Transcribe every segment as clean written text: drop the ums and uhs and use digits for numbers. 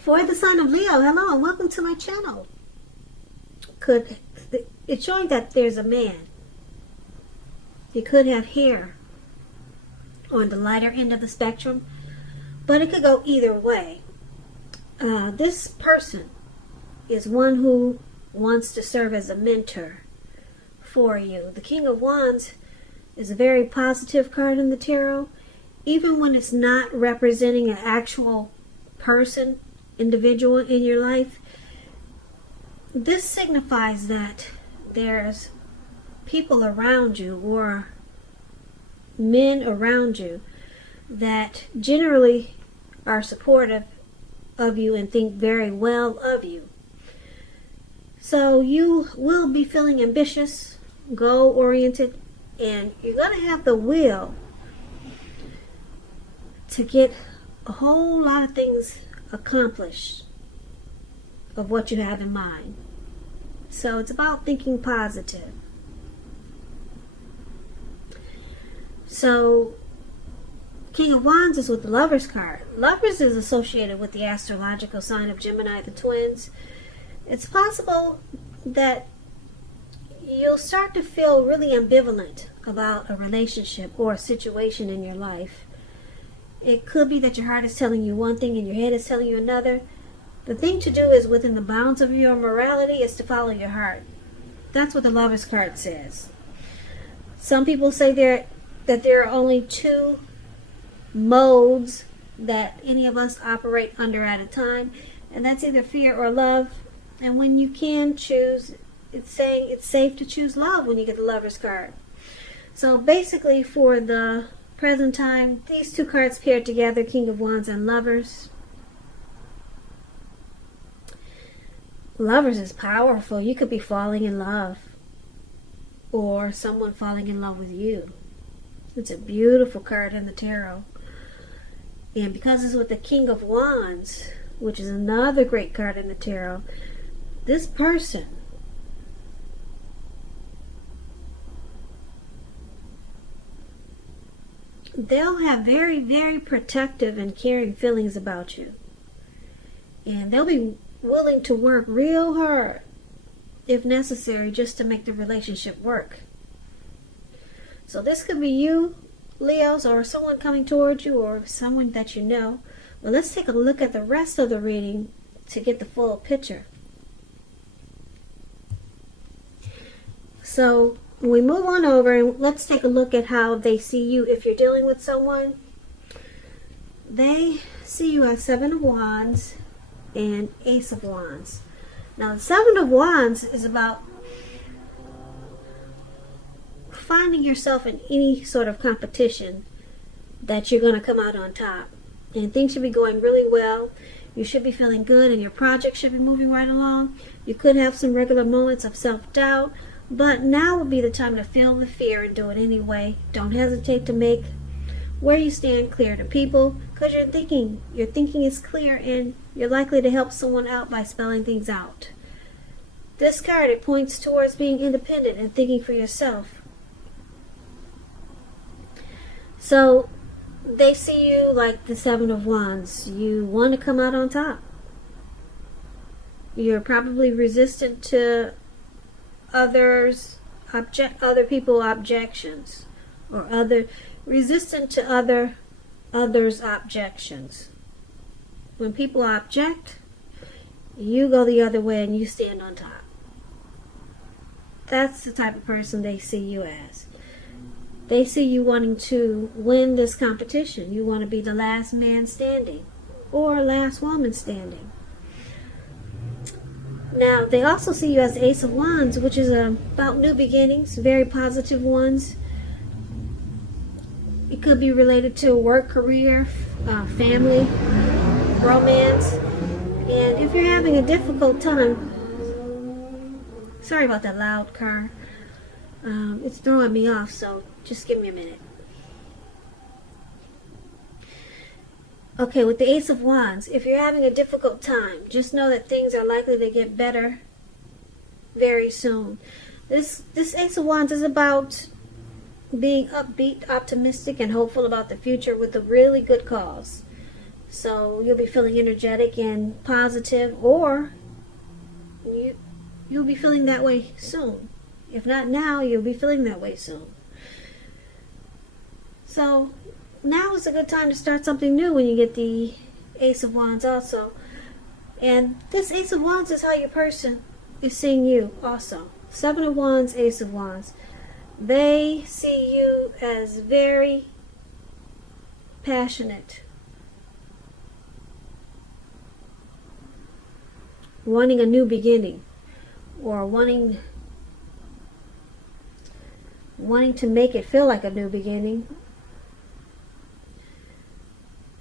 For the sign of Leo, hello and welcome to my channel. It's showing that there's a man. He could have hair on the lighter end of the spectrum, but it could go either way. This person is one who wants to serve as a mentor for you. The King of Wands is a very positive card in the tarot, even when it's not representing an actual person, individual in your life. This signifies that there's people around you or men around you that generally are supportive of you and think very well of you. So you will be feeling ambitious, goal-oriented, and you're going to have the will to get a whole lot of things accomplished of what you have in mind. So it's about thinking positive. So King of Wands is with the Lovers card. Lovers is associated with the astrological sign of Gemini, the twins. It's possible that you'll start to feel really ambivalent about a relationship or a situation in your life. It could be that your heart is telling you one thing and your head is telling you another. The thing to do is, within the bounds of your morality, is to follow your heart. That's what the Lovers card says. Some people say that there are only two modes that any of us operate under at a time, and that's either fear or love. And when you can choose, it's saying it's safe to choose love when you get the Lovers card. So basically, for the present time, these two cards paired together, King of Wands and Lovers. Lovers is powerful. You could be falling in love, or someone falling in love with you. It's a beautiful card in the tarot. And because it's with the King of Wands, which is another great card in the tarot, this person they'll have very, very protective and caring feelings about you. And they'll be willing to work real hard, if necessary, just to make the relationship work. So this could be you, Leos, or someone coming towards you, or someone that you know. But let's take a look at the rest of the reading to get the full picture. So we move on over and let's take a look at how they see you. If you're dealing with someone, they see you as Seven of Wands and Ace of Wands. Now the Seven of Wands is about finding yourself in any sort of competition that you're going to come out on top. And things should be going really well. You should be feeling good and your project should be moving right along. You could have some regular moments of self-doubt, but now would be the time to feel the fear and do it anyway. Don't hesitate to make where you stand clear to people, because your thinking is clear and you're likely to help someone out by spelling things out. This card, it points towards being independent and thinking for yourself. So they see you like the Seven of Wands. You want to come out on top. You're probably resistant to other people's objections, or resistant to others' objections. When people object, you go the other way and you stand on top. That's the type of person they see you as. They see you wanting to win this competition. You want to be the last man standing or last woman standing. Now, they also see you as the Ace of Wands, which is about new beginnings, very positive ones. It could be related to work, career, family, romance. And if you're having a difficult time, sorry about that loud car. It's throwing me off, so just give me a minute. Okay, with the Ace of Wands, if you're having a difficult time, just know that things are likely to get better very soon. This Ace of Wands is about being upbeat, optimistic, and hopeful about the future with a really good cause. So you'll be feeling energetic and positive, or you'll be feeling that way soon. If not now, you'll be feeling that way soon. So now is a good time to start something new when you get the Ace of Wands also. And this Ace of Wands is how your person is seeing you also. Seven of Wands, Ace of Wands. They see you as very passionate, wanting a new beginning, or wanting to make it feel like a new beginning.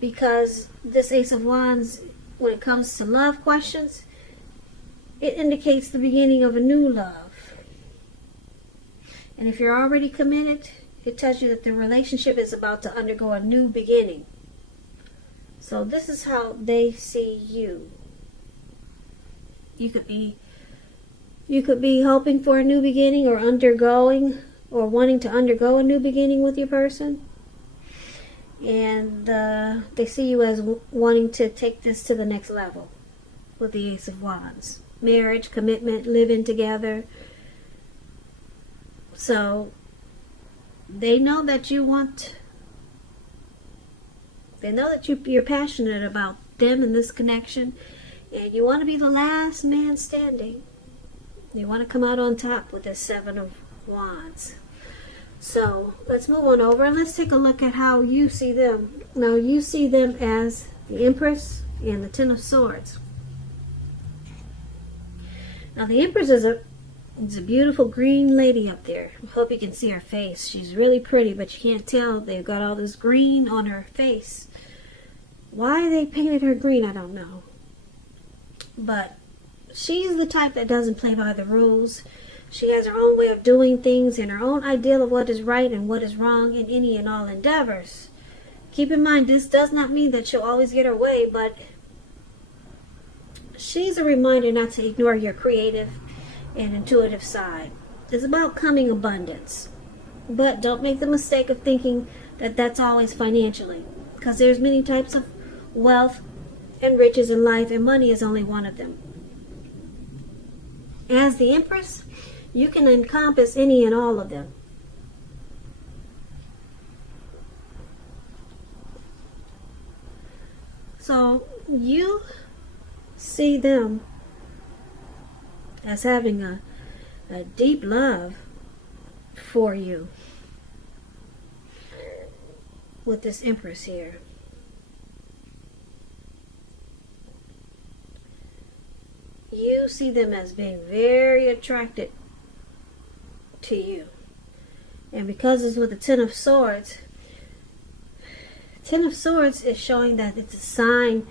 Because this Ace of Wands, when it comes to love questions, it indicates the beginning of a new love. And if you're already committed, it tells you that the relationship is about to undergo a new beginning. So this is how they see you. You could be hoping for a new beginning, or wanting to undergo a new beginning with your person. And they see you as wanting to take this to the next level with the Ace of Wands. Marriage, commitment, living together. So they know that you're passionate about them and this connection, and you want to be the last man standing. You want to come out on top with this Seven of Wands. So let's move on over and let's take a look at how you see them. Now you see them as the Empress and the Ten of Swords. Now the Empress is a beautiful green lady up there. I hope you can see her face. She's really pretty, but you can't tell. They've got all this green on her face. Why they painted her green, I don't know. But she's the type that doesn't play by the rules. She has her own way of doing things and her own ideal of what is right and what is wrong in any and all endeavors. Keep in mind, this does not mean that she'll always get her way, but she's a reminder not to ignore your creative and intuitive side. It's about coming abundance. But don't make the mistake of thinking that that's always financially, because there's many types of wealth and riches in life, and money is only one of them. As the Empress, you can encompass any and all of them. So you see them as having a deep love for you with this Empress here. You see them as being very attracted to you. And because it's with the Ten of Swords is showing that it's a sign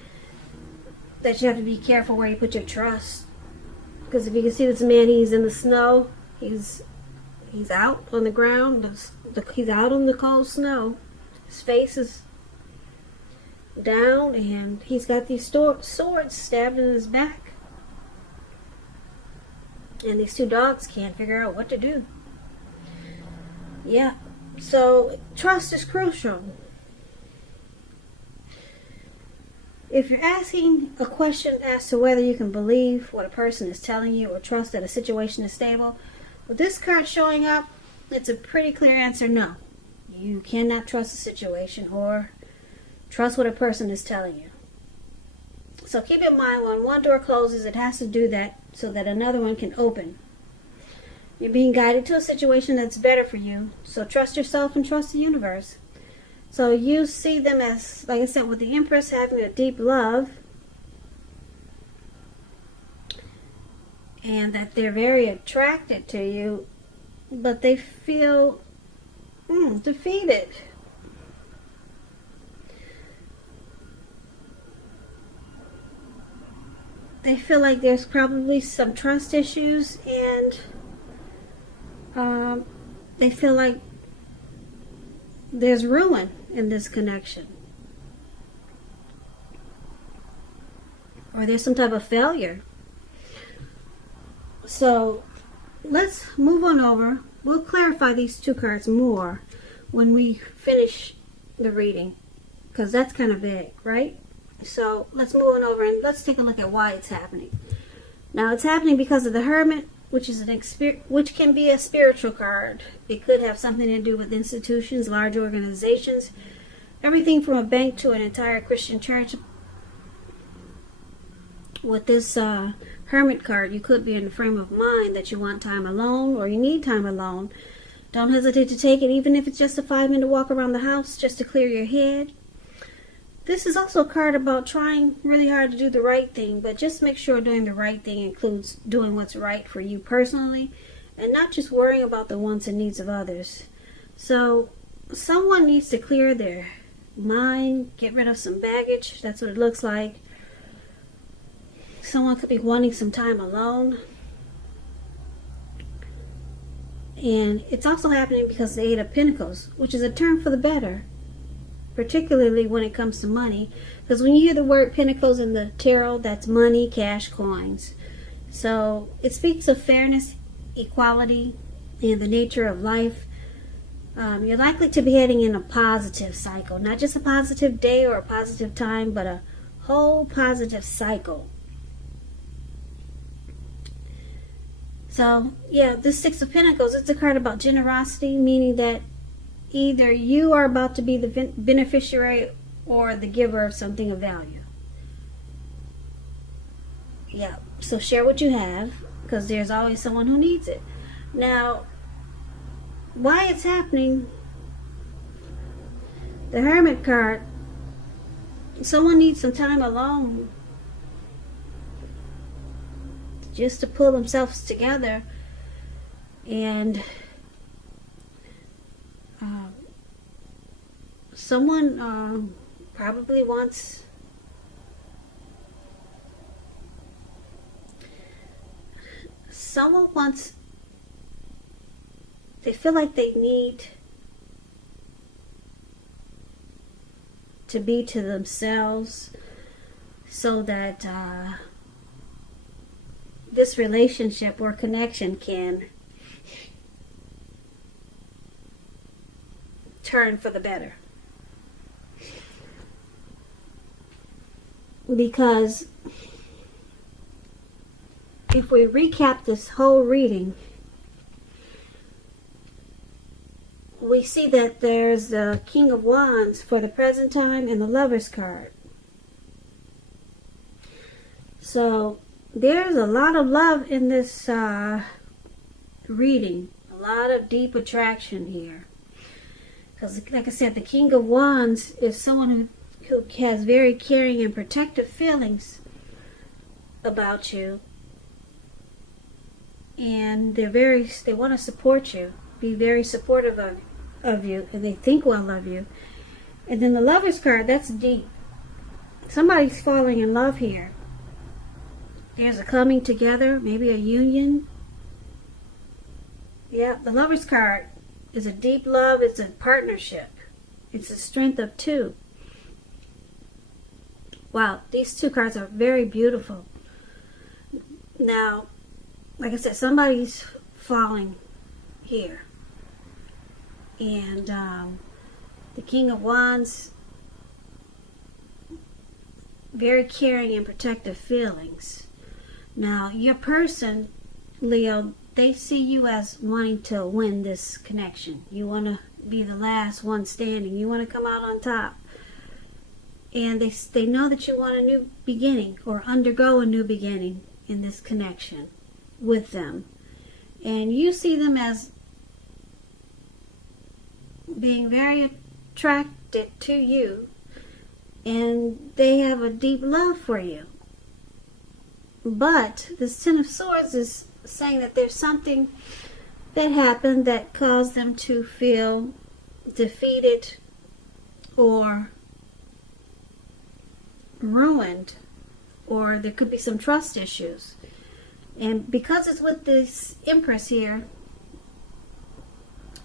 that you have to be careful where you put your trust. Because if you can see this man, he's in the snow. He's out on the ground. He's out on the cold snow. His face is down, and he's got these swords stabbed in his back. And these two dogs can't figure out what to do. Yeah, so trust is crucial. If you're asking a question as to whether you can believe what a person is telling you or trust that a situation is stable, with this card showing up, it's a pretty clear answer: no. You cannot trust a situation or trust what a person is telling you. So keep in mind, when one door closes, it has to do that so that another one can open. You're being guided to a situation that's better for you, so trust yourself and trust the universe. So you see them as, like I said, with the Empress having a deep love, and that they're very attracted to you, but they feel defeated. They feel like there's probably some trust issues, and they feel like there's ruin in this connection, or there's some type of failure. So let's move on over. We'll clarify these two cards more when we finish the reading, because that's kind of big, right? So let's move on over and let's take a look at why it's happening. Now it's happening because of the Hermit, which is which can be a spiritual card. It could have something to do with institutions, large organizations, everything from a bank to an entire Christian church. With this Hermit card, you could be in the frame of mind that you want time alone or you need time alone. Don't hesitate to take it, even if it's just a 5-minute walk around the house just to clear your head. This is also a card about trying really hard to do the right thing, but just make sure doing the right thing includes doing what's right for you personally and not just worrying about the wants and needs of others. So someone needs to clear their mind, get rid of some baggage. That's what it looks like. Someone could be wanting some time alone. And it's also happening because of the Eight of Pentacles, which is a turn for the better, particularly when it comes to money. Because when you hear the word pentacles in the tarot, that's money, cash, coins. So it speaks of fairness, equality, and the nature of life. You're likely to be heading in a positive cycle. Not just a positive day or a positive time, but a whole positive cycle. So, yeah, this Six of Pentacles, it's a card about generosity, meaning that either you are about to be the beneficiary or the giver of something of value. Yeah, so share what you have, because there's always someone who needs it. Now, why it's happening, the Hermit card, someone needs some time alone just to pull themselves together and someone probably wants they feel like they need to be to themselves so that this relationship or connection can turn for the better. Because if we recap this whole reading, we see that there's the King of Wands for the present time and the Lover's card. So there's a lot of love in this reading. A lot of deep attraction here. Because, like I said, the King of Wands is someone who has very caring and protective feelings about you. And they want to support you, be very supportive of you, and they think well of you. And then the Lover's card, that's deep. Somebody's falling in love here. There's a coming together, maybe a union. Yeah, the Lover's card is a deep love. It's a partnership. It's a strength of two. Wow, these two cards are very beautiful. Now, like I said, somebody's falling here. And the King of Wands, very caring and protective feelings. Now, your person, Leo, they see you as wanting to win this connection. You want to be the last one standing. You want to come out on top. And they know that you want a new beginning or undergo a new beginning in this connection with them. And you see them as being very attracted to you. And they have a deep love for you. But this Ten of Swords is saying that there's something that happened that caused them to feel defeated or ruined, or there could be some trust issues. And because it's with this Empress here,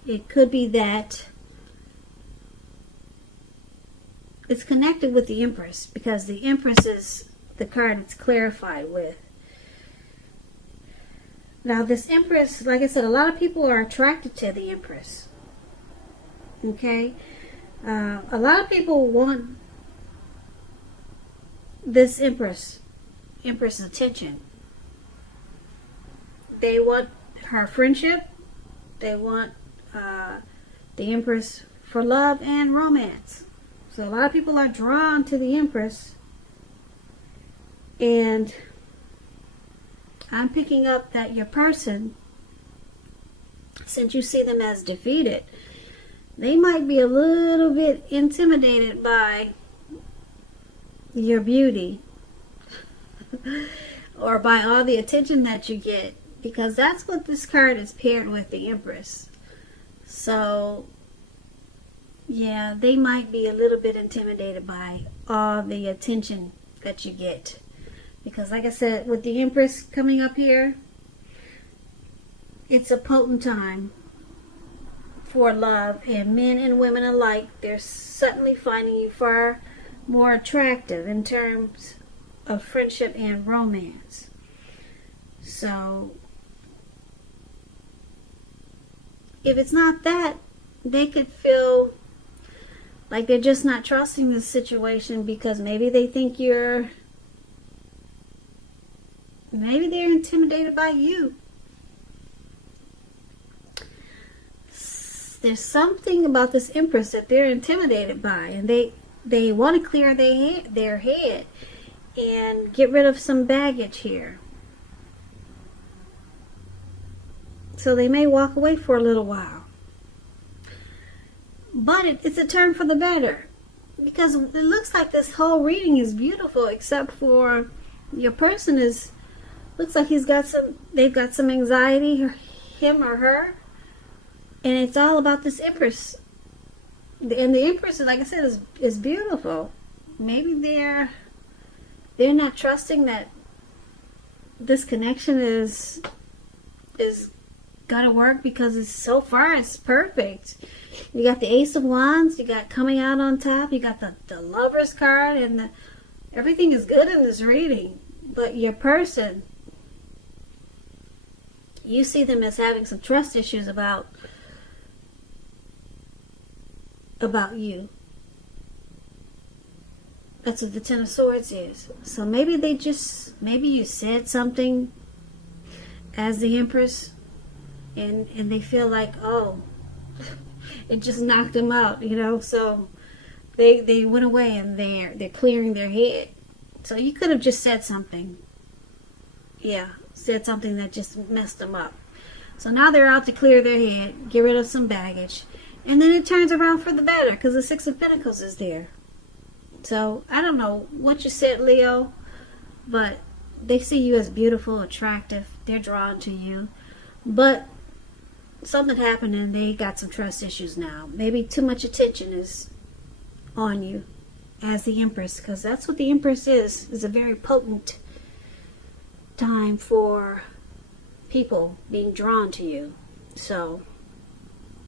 it could be that it's connected with the Empress, because the Empress is the card it's clarified with. Now this Empress, like I said, a lot of people are attracted to the Empress. Okay? A lot of people want this Empress's attention. They want her friendship. They want the Empress for love and romance. So a lot of people are drawn to the Empress. And I'm picking up that your person, since you see them as defeated, they might be a little bit intimidated by your beauty or by all the attention that you get, because that's what this card is paired with, the Empress. So yeah, they might be a little bit intimidated by all the attention that you get, because like I said, with the Empress coming up here, it's a potent time for love, and men and women alike, they're suddenly finding you far more attractive in terms of friendship and romance. So if it's not that, they could feel like they're just not trusting the situation, because maybe they think maybe they're intimidated by you. There's something about this Empress that they're intimidated by, and they want to clear their head and get rid of some baggage here. So they may walk away for a little while. But it's a turn for the better, because it looks like this whole reading is beautiful, except for your person looks like they've got some anxiety, him or her. And it's all about this Empress. And the Empress, like I said, is beautiful. Maybe they're not trusting that this connection is gonna work, because so far it's perfect. You got the Ace of Wands, you got coming out on top, you got the Lover's card, and everything is good in this reading. But your person, you see them as having some trust issues about you. That's what the Ten of Swords is. So maybe you said something as the Empress, and they feel like, oh, it just knocked them out, so they went away, and they're clearing their head. So you could have just said something. Yeah, said something that just messed them up. So now they're out to clear their head, get rid of some baggage. And then it turns around for the better, because the Six of Pentacles is there. So I don't know what you said, Leo, but they see you as beautiful, attractive. They're drawn to you. But something happened, and they got some trust issues now. Maybe too much attention is on you as the Empress, because that's what the Empress is a very potent time for people being drawn to you. So